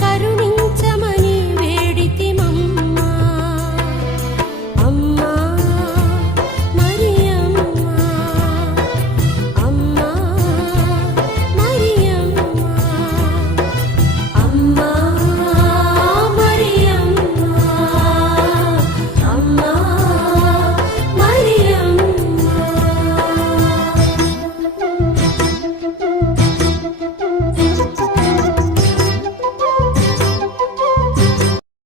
கருணை